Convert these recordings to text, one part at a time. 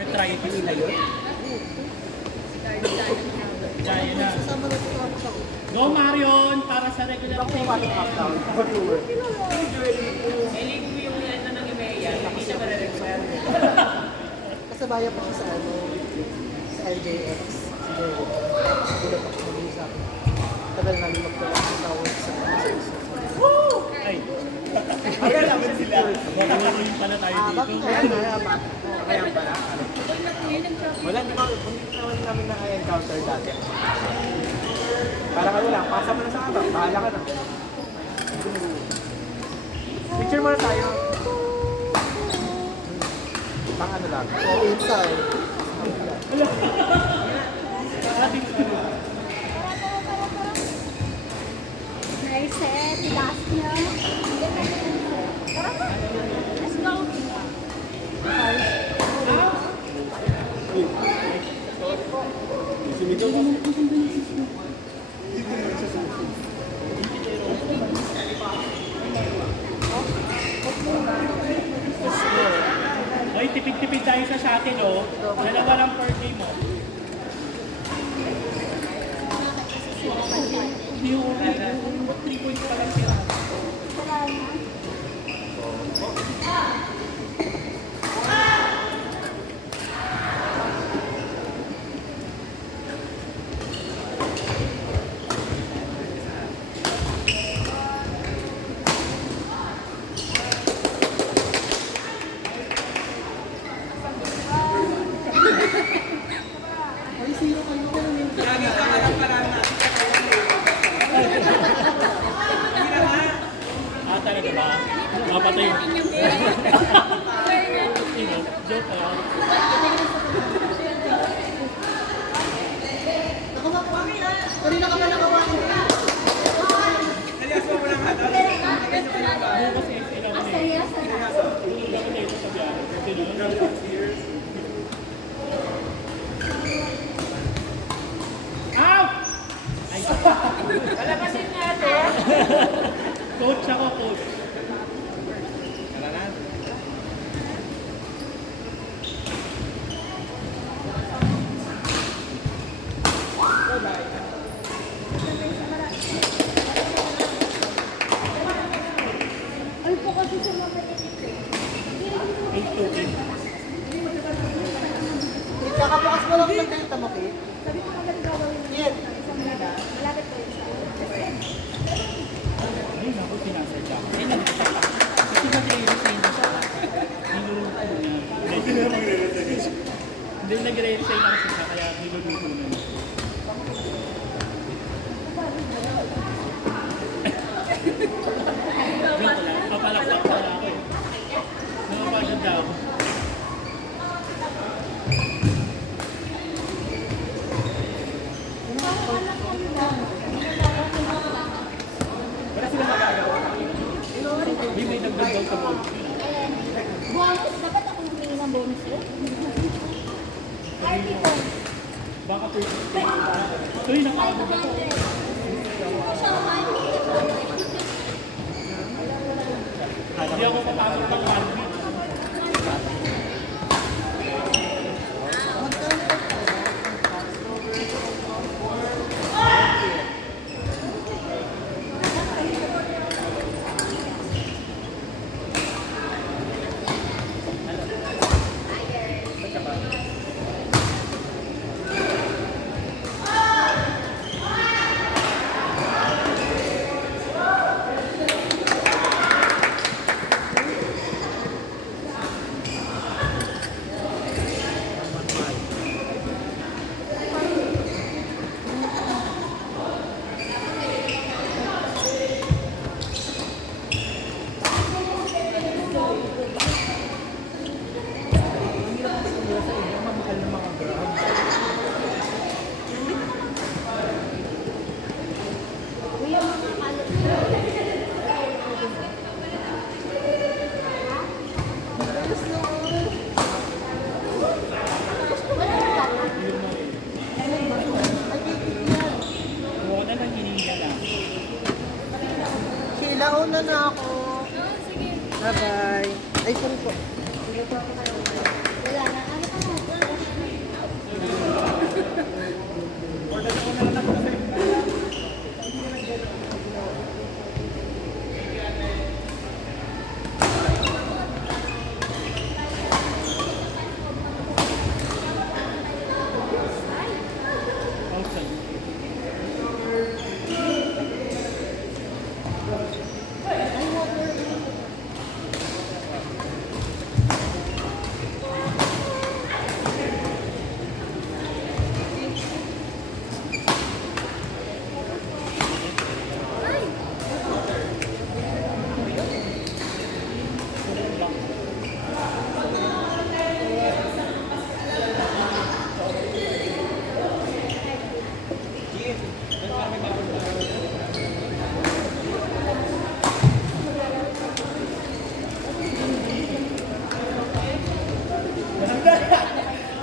Try it nila yun. Kaya na. Go Marion! Para sa regular station. Hiling mo yung yan na ng email, hindi siya mare-regular. Kasabayan pa siya sa sa LJX. Siguro. Gulat ako sabihin sa akin. Tagal namin magkaroon sa tawag sa Ay! Kaya naman sila. Makakaroon pala tayo dito. Kaya pala. Wala naman namin na-encounter dati. Parang ano lang, pasa mo na sa akin, bahala ka na. Picture muna tayo. Pang ano lang. Oh, inside. Reset, tigas niya. Tara na. Let's go. Ay, tipid-tipid tayo sa shuttle, oh. Dalawa lang per game, oh. Hindi yung 3 points pa lang sila. Ah, talaga ba? Mapatay. Sino? Joke lang. Kanina ka pa nakawain. Kasi ilang na eh. Ilang na ito sa biyahe. Sino? Out! Ay, Palabasin natin. coach ako, coach. Ay, po kasi sa mga pinipit. 8-2-8. Kakabukas mo lang ng data mo, Kate. Sabi ko kapag gagawin ng Yes. isang mga malapit ko yun sa Ay, naku, sinasadya ko. Ay, nagkita pa. Kasi nag-re-resign na siya. Niluluto na. Hindi na magre-resign. Hindi, nagre-resign na siya, kaya niluluto na niya. Joke lang, papalakpak pala ako eh. Napapaganda ako. Wala sila magagawa. Hindi, may nagdagdag sa boat. bonus. Dapat ako humingi ng bonus yun. RP bonus. Baka perfect. Uy, nakaabot na to. Hindi ako papasok ng 1 week. Nauna na ako. Bye-bye. Ay, sorry po. Wala na. Ano ka mo?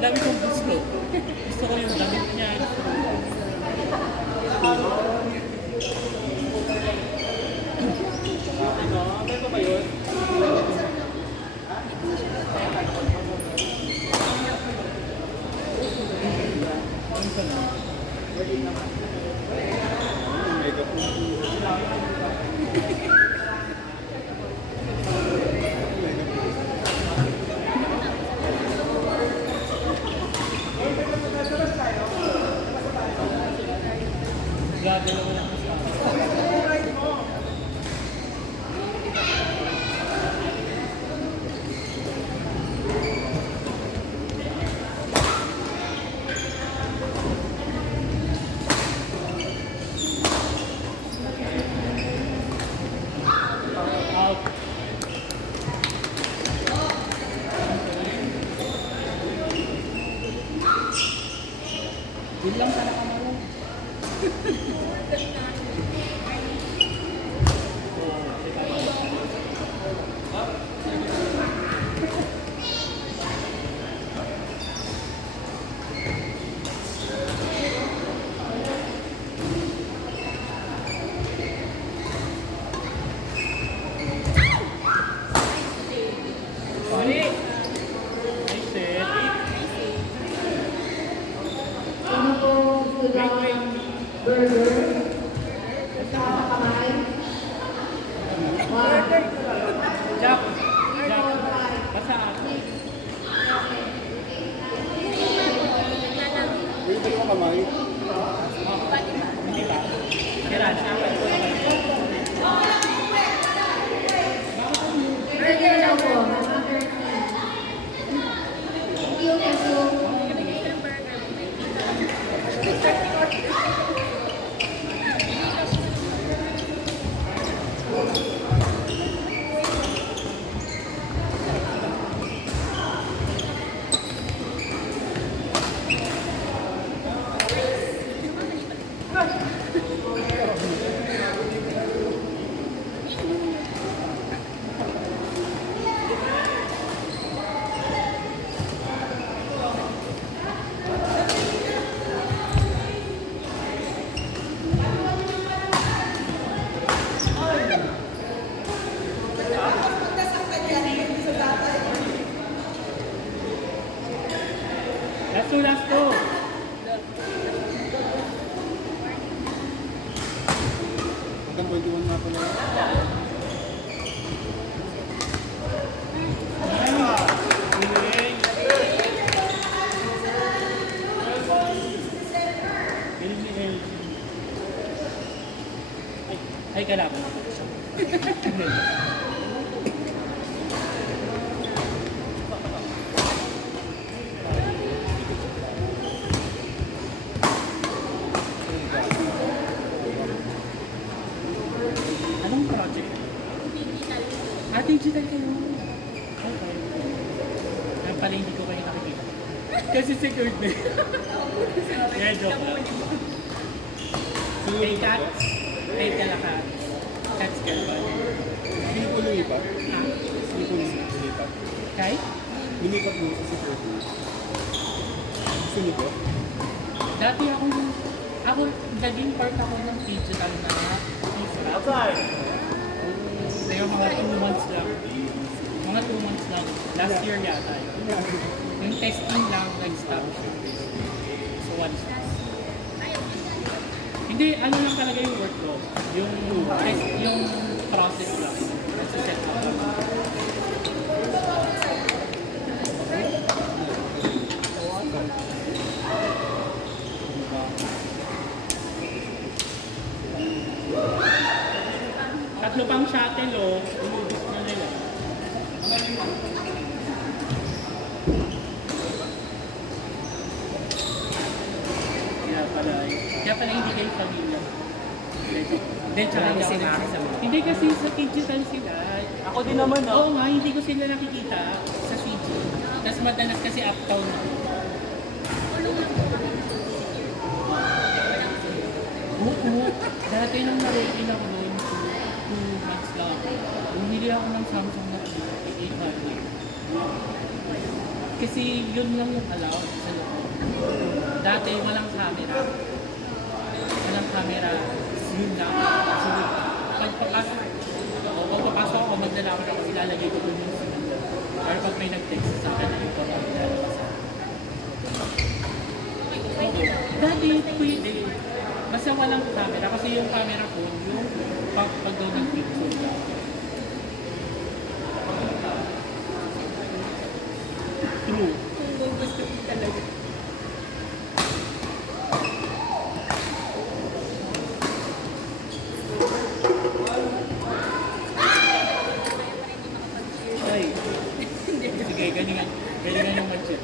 dami kong gusto. Gusto ko yung damit niya. Ano ba yun? Grabe naman ang kasama. Out. Yun lang sana kamala. Sorry. Ay, shit. Jack. Jack. Basta ako. Pwede mo kamay? Hindi ba? Kira na. Burger lang po. Thank you, thank you. Last to. Hanggang 21 na pala. Ay, kalaban. Anong project? Digital kayo. Okay. Yan pala hindi ko kayo nakikita. Kasi secured na. Yeah, joke lang. Kay Cats, kay Kalakat. Cats Kalban. Hindi ko lumipat. Ah, Hindi ko lumipat. kay? Lumipat mo sa security. Gusto niyo ko? Dati ako naging part ako ng digital na infra. Pero mga 2 months lang. Mga 2 months lang. Last year yata yun. Yung testing lang, nag-stop siya. So, once. Hindi, ano lang talaga yung workflow. Yung process lang. Kasi set up lang. Tatlo pang shuttle, oh. Inubos na nila. Kaya pala hindi kayo pamilya. Hindi, tsaka hindi ako nagsasabi. Hindi kasi sa digital sila. Ako din naman, Oo nga, hindi ko sila nakikita sa CG. Tapos madalas kasi uptown na. Oo. Dati nang na-rating ako noon, 2 months lang. Bumili ako ng Samsung na 800. Kasi yun lang yung allowed sa loob. Dati walang camera. Walang camera, yun lang. So, pagpapasok ako, magdala ako ako, ilalagay ko dun yung SIM. Or pag may nag-text sa akin, na ito ang ilalabas. Dati, pwede. Basta walang camera, kasi yung camera phone, yung pag daw nag-picture lang. True. Kung gusto ko talaga. Ay. Sige, galingan. Galingan yung mag-check.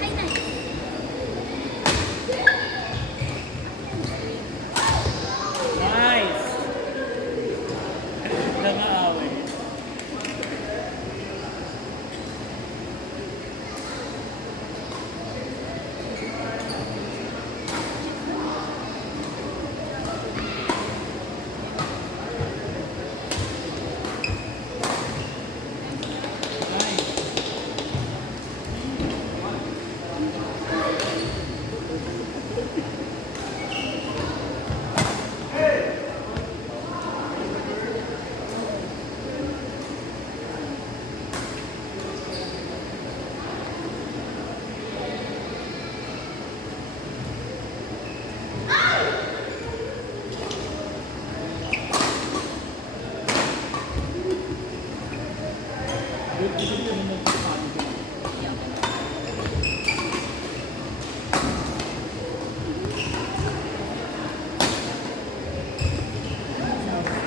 Ay, nice. Nice! Nakaaway. Nice. Good, good, good, good, good.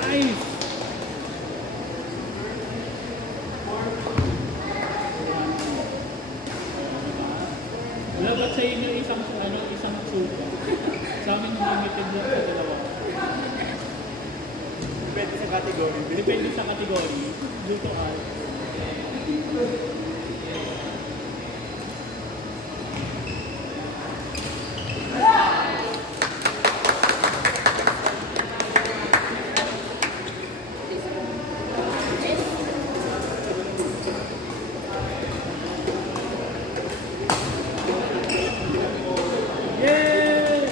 Nice! Wala ba't sa inyo isang suka? Sa amin limited lang sa dalawa. Depende sa category. Depende sa kategory. Dito ay. Yay!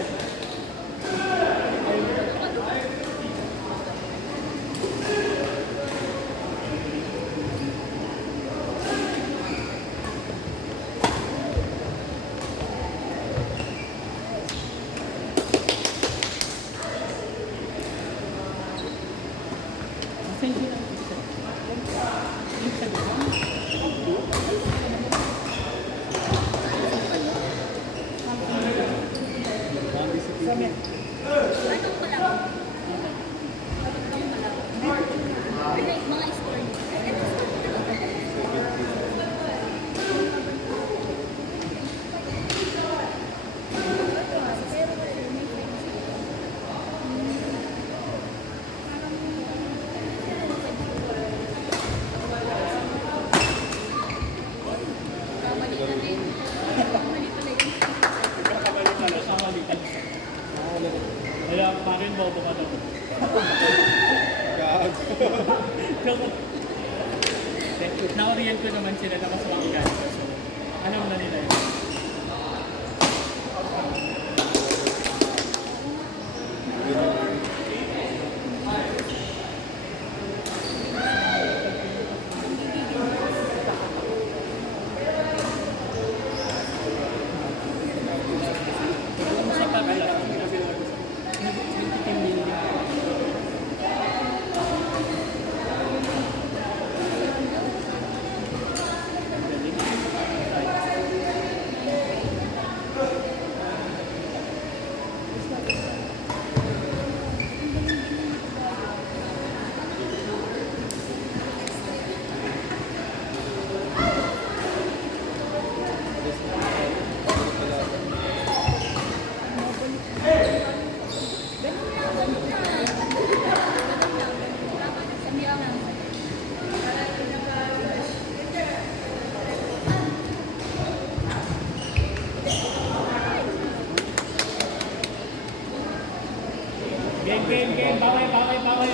Send you lang isa. Isa ba? Anong pala? Anong pala? Ay, mga score niyo. Ay, ano score? Kamali na din. Kamali pala yun. Kamalitan. Kaya parin bobo ka daw. Joke. Na-orient ko naman sila na mas makigan. So, alam na nila yun. Sa pagkala, nag-team building. Game, game, game. Baway, baway, baway.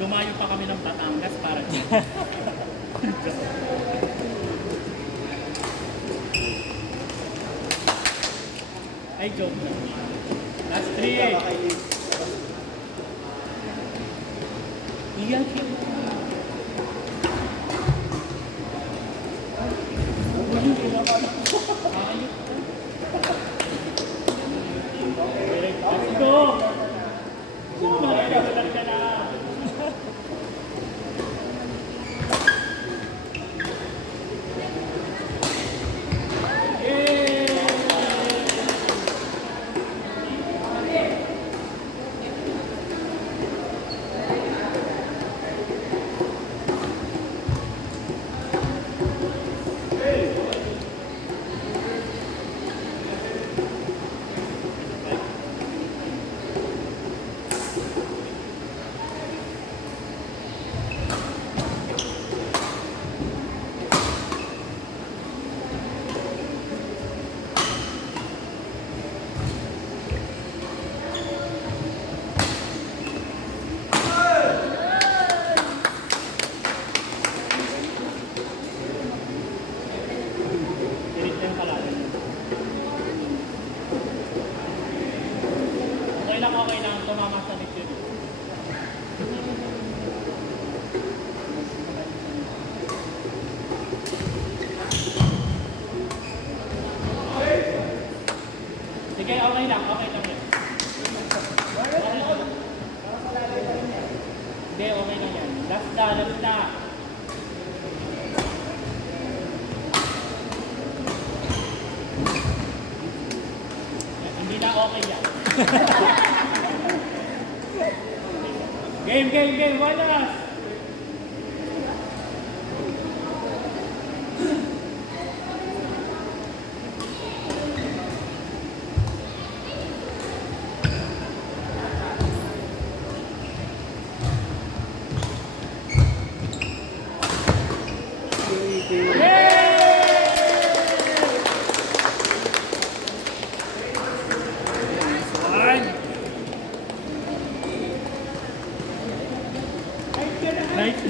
Lumayo pa kami ng Batangas para dito. Ay, joke lang. Last 3. Iyan siya. Let's go! Makakagalan ka na. Pilit na yung kalaban. Okay lang. Tumama sa likod. Sige, okay lang yan. Hindi, okay lang yan. Last na. Hindi na okay yan. Game. Wala.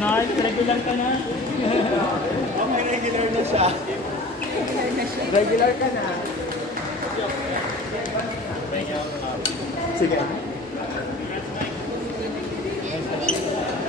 Nice. Regular ka na. Okay, regular na siya. Regular ka na. Sige.